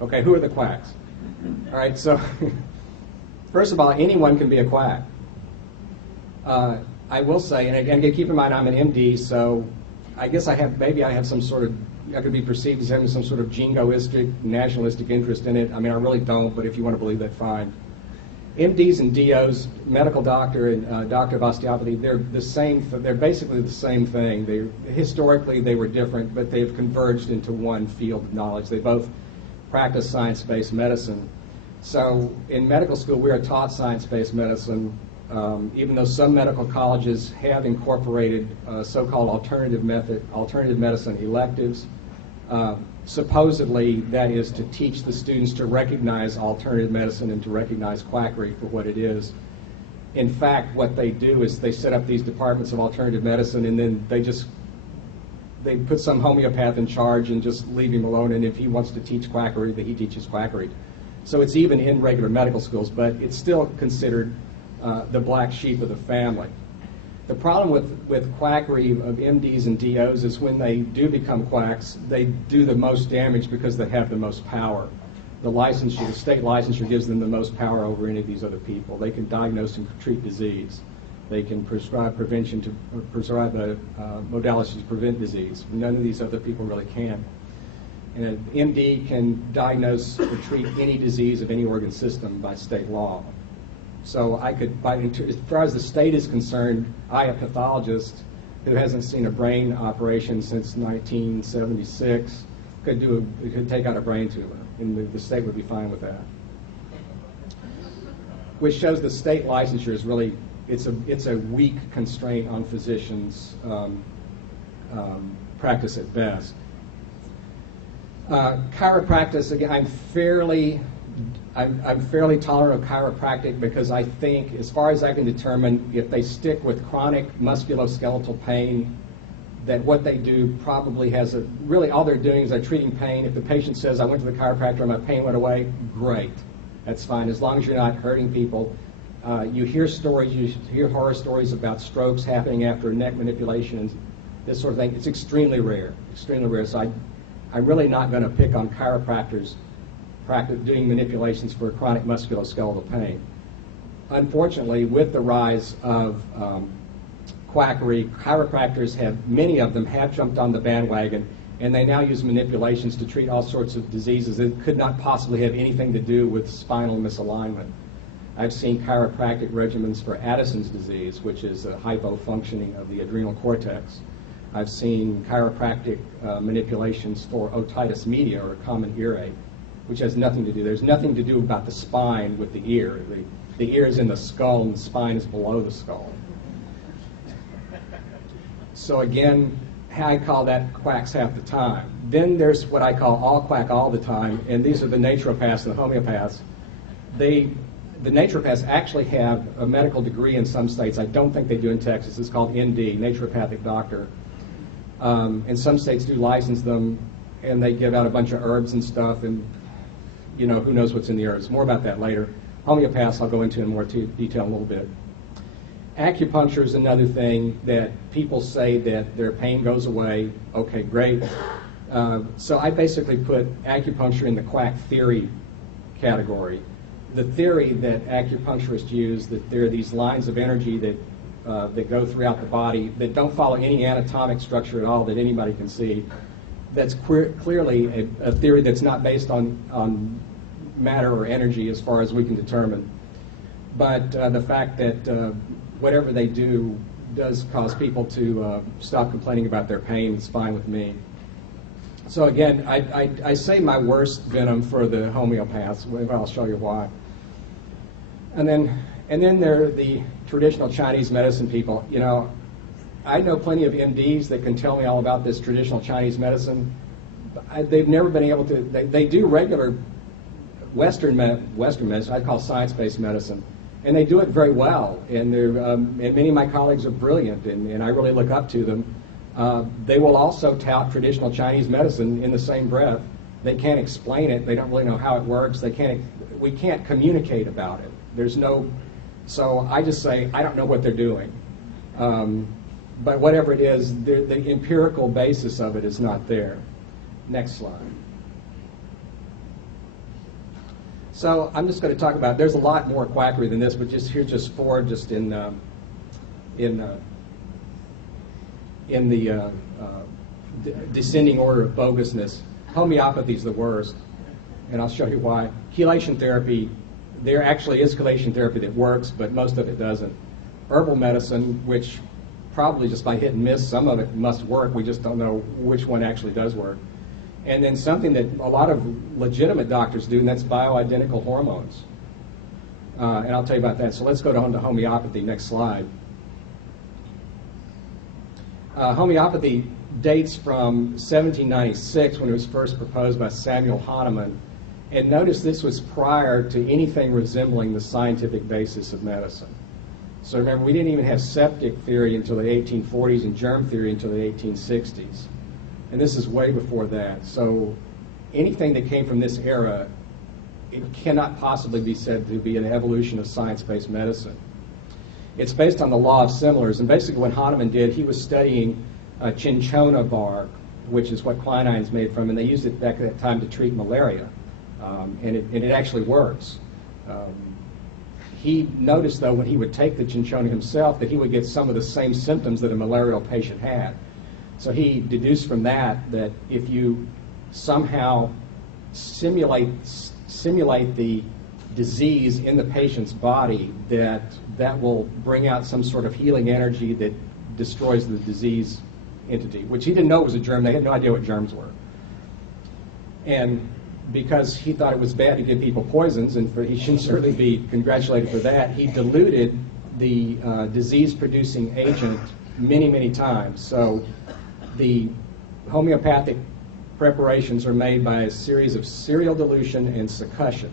Okay, who are the quacks? All right, so first of all, anyone can be a quack. I will say, and again, keep in mind I'm an MD, so I guess I have some sort of, I could be perceived as having some sort of jingoistic, nationalistic interest in it. I mean, I really don't, but if you want to believe that, fine. MDs and DOs, medical doctor and doctor of osteopathy, they're the same. They're basically the same thing. Historically, they were different, but they've converged into one field of knowledge. They both practice science-based medicine. So in medical school, we are taught science-based medicine, even though some medical colleges have incorporated so-called alternative medicine electives. Supposedly, that is to teach the students to recognize alternative medicine and to recognize quackery for what it is. In fact, what they do is they set up these departments of alternative medicine, and then they put some homeopath in charge and just leave him alone, and if he wants to teach quackery, then he teaches quackery. So it's even in regular medical schools, but it's still considered the black sheep of the family. The problem with quackery of MDs and DOs is when they do become quacks, they do the most damage because they have the most power. The licensure, the state licensure gives them the most power over any of these other people. They can diagnose and treat disease. They can prescribe modalities to prevent disease. None of these other people really can. And an MD can diagnose or treat any disease of any organ system by state law. So I could, as far as the state is concerned, I, a pathologist who hasn't seen a brain operation since 1976, could take out a brain tumor, and the state would be fine with that. Which shows the state licensure is really, it's a weak constraint on physicians' practice at best. Chiropractic, again, I'm fairly tolerant of chiropractic because I think, as far as I can determine, if they stick with chronic musculoskeletal pain, that what they do probably has really all they're doing is they're treating pain. If the patient says, I went to the chiropractor and my pain went away, great. That's fine, as long as you're not hurting people. You hear stories, you hear horror stories about strokes happening after neck manipulation and this sort of thing. It's extremely rare, extremely rare. So I'm really not going to pick on chiropractors doing manipulations for chronic musculoskeletal pain. Unfortunately, with the rise of quackery, chiropractors many of them have jumped on the bandwagon, and they now use manipulations to treat all sorts of diseases that could not possibly have anything to do with spinal misalignment. I've seen chiropractic regimens for Addison's disease, which is a hypofunctioning of the adrenal cortex. I've seen chiropractic manipulations for otitis media, or common earache, which has nothing to do. There's nothing to do about the spine with the ear. The ear is in the skull and the spine is below the skull. So again, I call that quacks half the time. Then there's what I call all quack all the time, and these are the naturopaths and the homeopaths. The naturopaths actually have a medical degree in some states. I don't think they do in Texas. It's called ND, naturopathic doctor. And some states do license them, and they give out a bunch of herbs and stuff, and who knows what's in the herbs. More about that later. Homeopaths I'll go into in more detail in a little bit. Acupuncture is another thing that people say that their pain goes away. Okay, great. So I basically put acupuncture in the quack theory category. The theory that acupuncturists use, that there are these lines of energy that go throughout the body that don't follow any anatomic structure at all that anybody can see. That's clearly a theory that's not based on matter or energy as far as we can determine. But the fact that whatever they do does cause people to stop complaining about their pain is fine with me. So again, I say my worst venom for the homeopaths. Well, I'll show you why. And then there are the traditional Chinese medicine people. I know plenty of MDs that can tell me all about this traditional Chinese medicine. They've never been able to. They do regular Western medicine. I call science-based medicine, and they do it very well. And many of my colleagues are brilliant, and I really look up to them. They will also tout traditional Chinese medicine in the same breath. They can't explain it. They don't really know how it works. We can't communicate about it. So I just say, I don't know what they're doing. But whatever it is, the empirical basis of it is not there. Next slide. So I'm just going to talk about, there's a lot more quackery than this, but here's just four just in the descending order of bogusness. Homeopathy is the worst, and I'll show you why. Chelation therapy, there actually is chelation therapy that works, but most of it doesn't. Herbal medicine, which probably just by hit and miss, some of it must work, we just don't know which one actually does work. And then something that a lot of legitimate doctors do, and that's bioidentical hormones. And I'll tell you about that. So let's go on to homeopathy. Next slide. Homeopathy dates from 1796 when it was first proposed by Samuel Hahnemann. And notice this was prior to anything resembling the scientific basis of medicine. So remember, we didn't even have septic theory until the 1840s and germ theory until the 1860s. And this is way before that. So anything that came from this era, it cannot possibly be said to be an evolution of science-based medicine. It's based on the law of similars. And basically what Hahnemann did, he was studying cinchona bark, which is what quinine is made from, and they used it back at that time to treat malaria. And it actually works. He noticed, though, when he would take the cinchona himself, that he would get some of the same symptoms that a malarial patient had. So he deduced from that if you somehow simulate the disease in the patient's body, that will bring out some sort of healing energy that destroys the disease entity, which he didn't know was a germ. They had no idea what germs were. And because he thought it was bad to give people poisons, and he should certainly be congratulated for that, he diluted the disease-producing agent many, many times. So the homeopathic preparations are made by a series of serial dilution and succussion.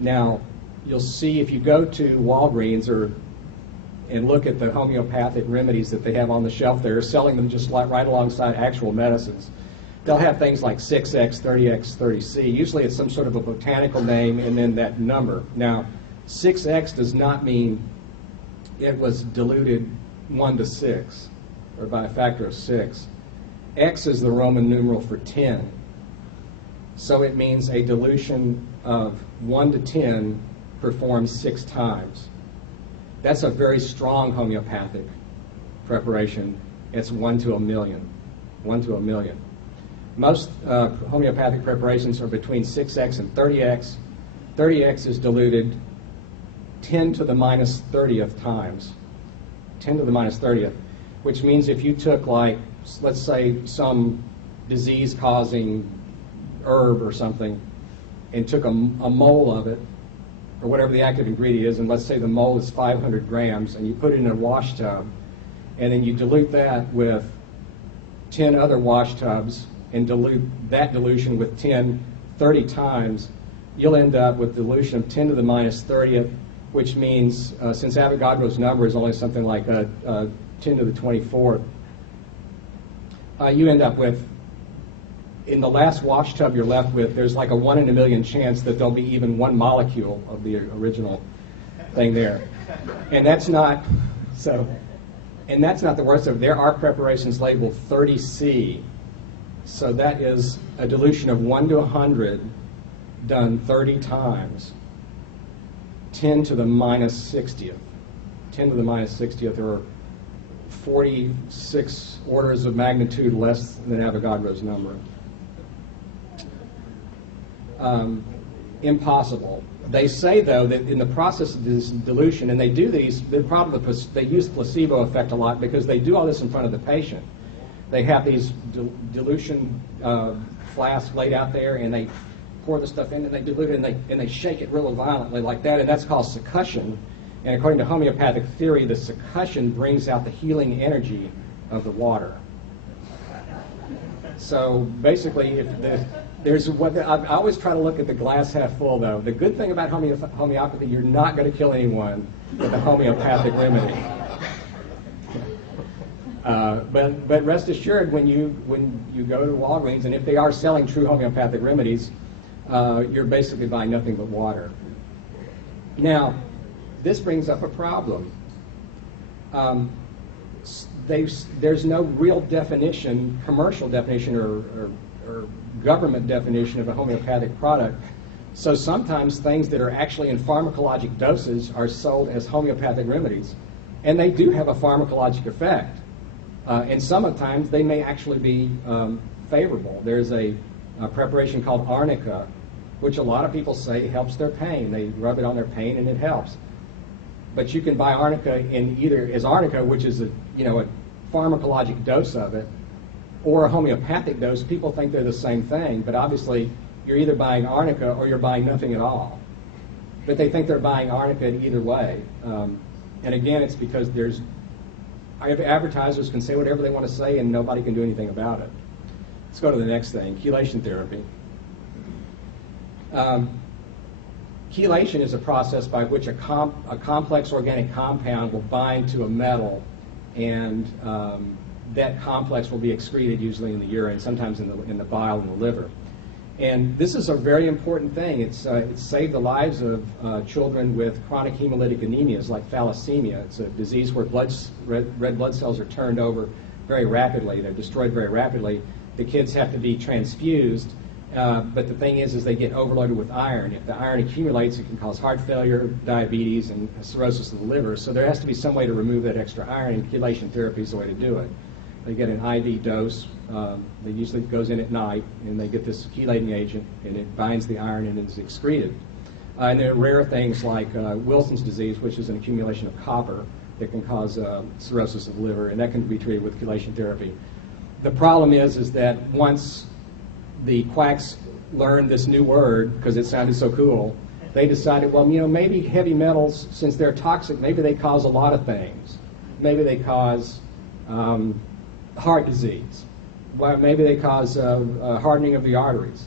Now, you'll see if you go to Walgreens and look at the homeopathic remedies that they have on the shelf, they're selling them just right alongside actual medicines. They'll have things like 6X, 30X, 30C. Usually it's some sort of a botanical name and then that number. Now, 6X does not mean it was diluted 1 to 6 or by a factor of 6. X is the Roman numeral for 10. So it means a dilution of 1 to 10 performed 6 times. That's a very strong homeopathic preparation. It's 1 to a million. 1 to a million. Most homeopathic preparations are between 6X and 30X. 30X is diluted 10 to the minus 30th times. 10 to the minus 30th, which means if you took, like, let's say some disease-causing herb or something and took a mole of it, or whatever the active ingredient is, and let's say the mole is 500 grams, and you put it in a wash tub, and then you dilute that with 10 other wash tubs, and dilute that dilution with 30 times, you'll end up with dilution of 10 to the minus 30th, which means, since Avogadro's number is only something like 10 to the 24th, you end up with, in the last wash tub you're left with, there's like a 1 in a million chance that there'll be even one molecule of the original thing there. And that's not, and that's not the worst of it. There are preparations labeled 30C. So that is a dilution of 1 to 100 done 30 times. 10 to the minus 60th. 10 to the minus 60th, or 46 orders of magnitude less than Avogadro's number. Impossible. They say, though, that in the process of this dilution, and they do these, they use placebo effect a lot because they do all this in front of the patient. They have these dilution flasks laid out there, and they pour the stuff in, and they dilute it, and they shake it really violently like that, and that's called succussion. And according to homeopathic theory, the succussion brings out the healing energy of the water. So basically, I always try to look at the glass half full, though. The good thing about homeopathy, you're not going to kill anyone with a homeopathic remedy. But rest assured, when you go to Walgreens, and if they are selling true homeopathic remedies, you're basically buying nothing but water. Now, this brings up a problem. There's no real definition, commercial definition, or government definition of a homeopathic product So sometimes things that are actually in pharmacologic doses are sold as homeopathic remedies, and they do have a pharmacologic effect. And sometimes they may actually be favorable. There's a preparation called arnica, which a lot of people say helps their pain. They rub it on their pain and it helps. But you can buy arnica in either as arnica, which is a pharmacologic dose of it, or a homeopathic dose. People think they're the same thing, but obviously you're either buying arnica or you're buying nothing at all. But they think they're buying arnica either way. And again, it's because advertisers can say whatever they want to say and nobody can do anything about it. Let's go to the next thing, chelation therapy. Chelation is a process by which a complex organic compound will bind to a metal, and that complex will be excreted usually in the urine, sometimes in the bile and the liver. And this is a very important thing. It's saved the lives of children with chronic hemolytic anemias like thalassemia. It's a disease where red blood cells are turned over very rapidly. They're destroyed very rapidly. The kids have to be transfused, but the thing is they get overloaded with iron. If the iron accumulates, it can cause heart failure, diabetes, and cirrhosis of the liver. So there has to be some way to remove that extra iron, and chelation therapy is the way to do it. They get an IV dose. They usually goes in at night, and they get this chelating agent, and it binds the iron and is excreted. And there are rare things like Wilson's disease, which is an accumulation of copper that can cause cirrhosis of the liver, and that can be treated with chelation therapy. The problem is that once the quacks learned this new word, because it sounded so cool, they decided, well, maybe heavy metals, since they're toxic, maybe they cause a lot of things. Maybe they cause heart disease. Well, maybe they cause hardening of the arteries.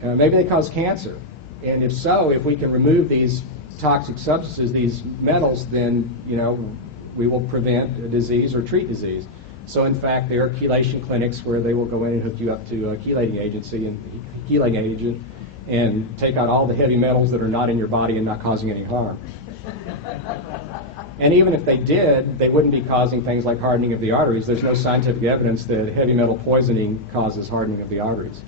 Maybe they cause cancer. And if so, if we can remove these toxic substances, these metals, then we will prevent a disease or treat disease. So in fact, there are chelation clinics where they will go in and hook you up to a chelating agent and take out all the heavy metals that are not in your body and not causing any harm. And even if they did, they wouldn't be causing things like hardening of the arteries. There's no scientific evidence that heavy metal poisoning causes hardening of the arteries.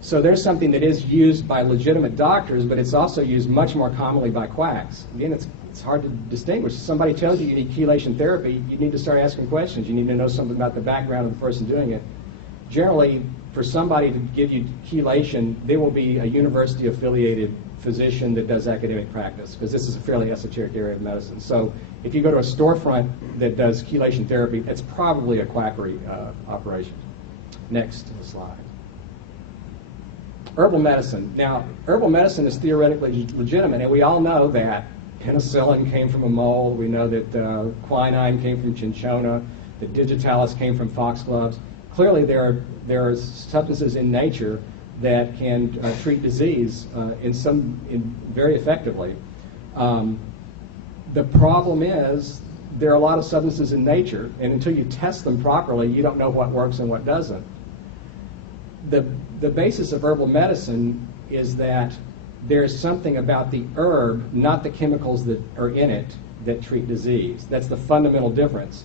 So there's something that is used by legitimate doctors, but it's also used much more commonly by quacks. Again, it's hard to distinguish. If somebody tells you need chelation therapy, you need to start asking questions. You need to know something about the background of the person doing it. Generally, for somebody to give you chelation, there will be a university-affiliated physician that does academic practice, because this is a fairly esoteric area of medicine. So if you go to a storefront that does chelation therapy, it's probably a quackery operation. Next slide. Herbal medicine. Now, herbal medicine is theoretically legitimate, and we all know that penicillin came from a mole. We know that quinine came from cinchona, that digitalis came from foxgloves. Clearly, there are substances in nature that can treat disease very effectively. The problem is there are a lot of substances in nature, and until you test them properly, you don't know what works and what doesn't. The basis of herbal medicine is that there's something about the herb, not the chemicals that are in it, that treat disease. That's the fundamental difference.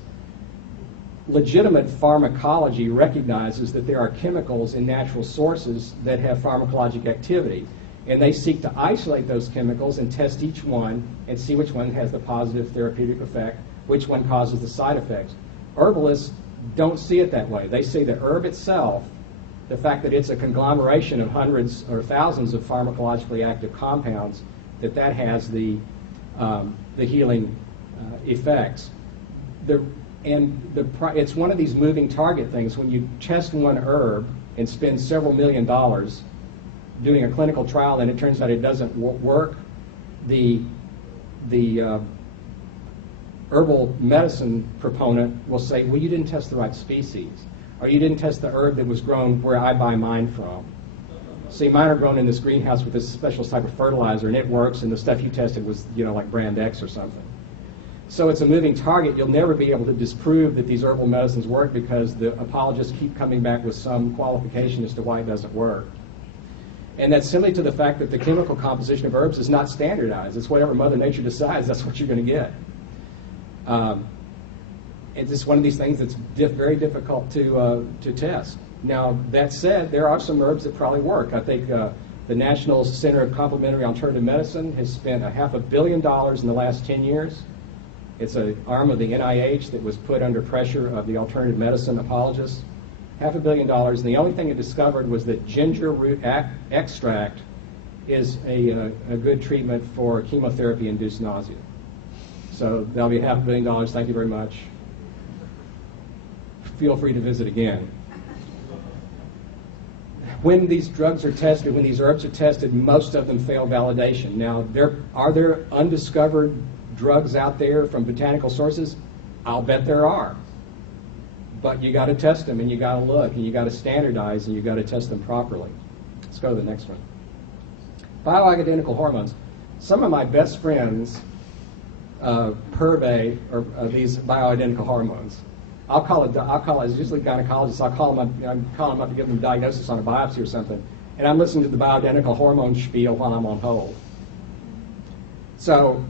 Legitimate pharmacology recognizes that there are chemicals in natural sources that have pharmacologic activity, and they seek to isolate those chemicals and test each one and see which one has the positive therapeutic effect, which one causes the side effects. Herbalists don't see it that way. They see the herb itself, the fact that it's a conglomeration of hundreds or thousands of pharmacologically active compounds, that has the healing effects. It's one of these moving target things. When you test one herb and spend several $1 million doing a clinical trial and it turns out it doesn't work, the herbal medicine proponent will say, well, you didn't test the right species, or you didn't test the herb that was grown where I buy mine from. See, mine are grown in this greenhouse with this special type of fertilizer, and it works, and the stuff you tested was, like brand X or something. So it's a moving target. You'll never be able to disprove that these herbal medicines work because the apologists keep coming back with some qualification as to why it doesn't work. And that's simply to the fact that the chemical composition of herbs is not standardized. It's whatever Mother Nature decides, that's what you're going to get. It's just one of these things that's very difficult to test. Now, that said, there are some herbs that probably work. I think The National Center of Complementary Alternative Medicine has spent $500 million in the last 10 years. It's an arm of the NIH that was put under pressure of the alternative medicine apologists. $500 million, and the only thing it discovered was that ginger root extract is a good treatment for chemotherapy-induced nausea. So that'll be $500 million. Thank you very much. Feel free to visit again. When these drugs are tested, when these herbs are tested, most of them fail validation. Now, are there undiscovered drugs out there from botanical sources? I'll bet there are. But you got to test them, and you got to look, and you got to standardize, and you got to test them properly. Let's go to the next one. Bioidentical hormones. Some of my best friends purvey these bioidentical hormones. I'll call it, usually gynecologists, I'm calling them up to give them a diagnosis on a biopsy or something, and I'm listening to the bioidentical hormone spiel while I'm on hold. So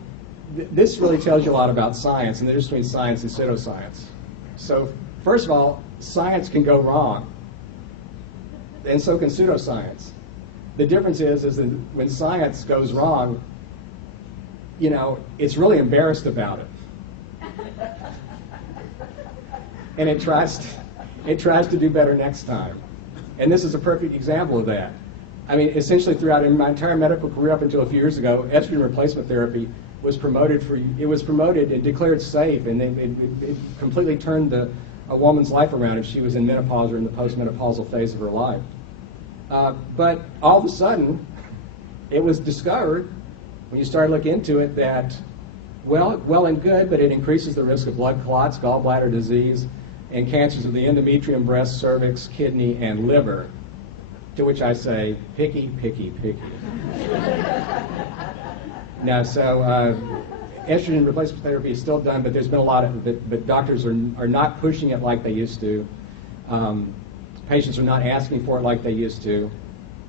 this really tells you a lot about science and the difference between science and pseudoscience. So first of all, science can go wrong, and so can pseudoscience. The difference is that when science goes wrong, you know, it's really embarrassed about it. And it tries to do better next time. And this is a perfect example of that. I mean, essentially throughout my entire medical career up until a few years ago, estrogen replacement therapy was promoted and declared safe, and it completely turned a woman's life around if she was in menopause or in the postmenopausal phase of her life. But all of a sudden, it was discovered when you started looking into it that, well and good, but it increases the risk of blood clots, gallbladder disease, and cancers of the endometrium, breast, cervix, kidney, and liver. To which I say, picky, picky, picky. Now, so estrogen replacement therapy is still done, but there's been a lot of, but doctors are not pushing it like they used to. Patients are not asking for it like they used to.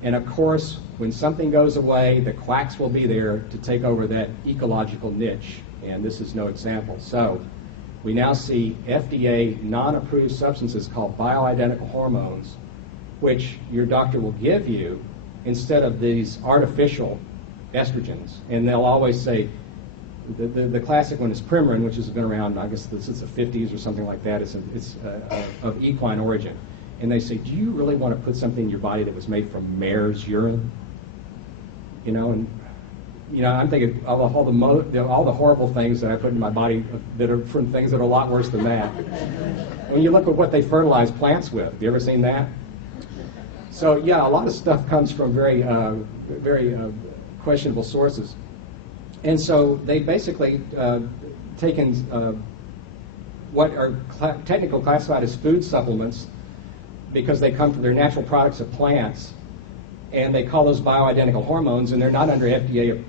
And of course, when something goes away, the quacks will be there to take over that ecological niche, and this is no example. So we now see FDA non-approved substances called bioidentical hormones, which your doctor will give you instead of these artificial estrogens. And they'll always say, the classic one is Premarin, which has been around, I guess, since the 50s or something like that. It's of equine origin. And they say, do you really want to put something in your body that was made from mare's urine? You know, and I'm thinking of all the horrible things that I put in my body that are from things that are a lot worse than that. When you look at what they fertilize plants with, have you ever seen that? So yeah, a lot of stuff comes from very questionable sources. And so they basically taken what are technically classified as food supplements because they come from their natural products of plants, and they call those bioidentical hormones, and they're not under FDA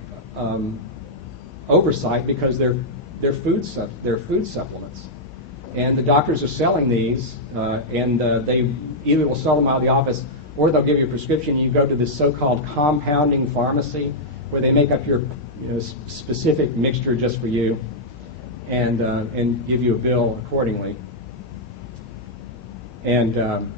oversight because they're food supplements. And the doctors are selling these, and they either will sell them out of the office, or they'll give you a prescription. You go to this so-called compounding pharmacy where they make up your specific mixture just for you, and give you a bill accordingly. And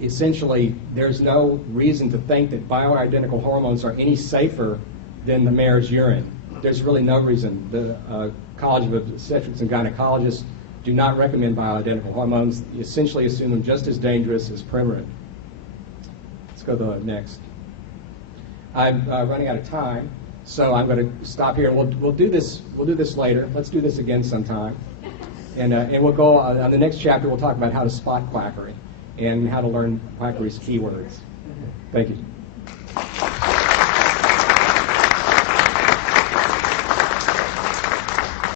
essentially, there's no reason to think that bioidentical hormones are any safer than the mare's urine. There's really no reason. The College of Obstetrics and Gynecologists do not recommend bioidentical hormones. They essentially assume them just as dangerous as Premarin. Let's go to the next. I'm running out of time, so I'm going to stop here. We'll do this later. Let's do this again sometime. And we'll go on the next chapter. We'll talk about how to spot quackery and how to learn Quackery's keywords. Thank you.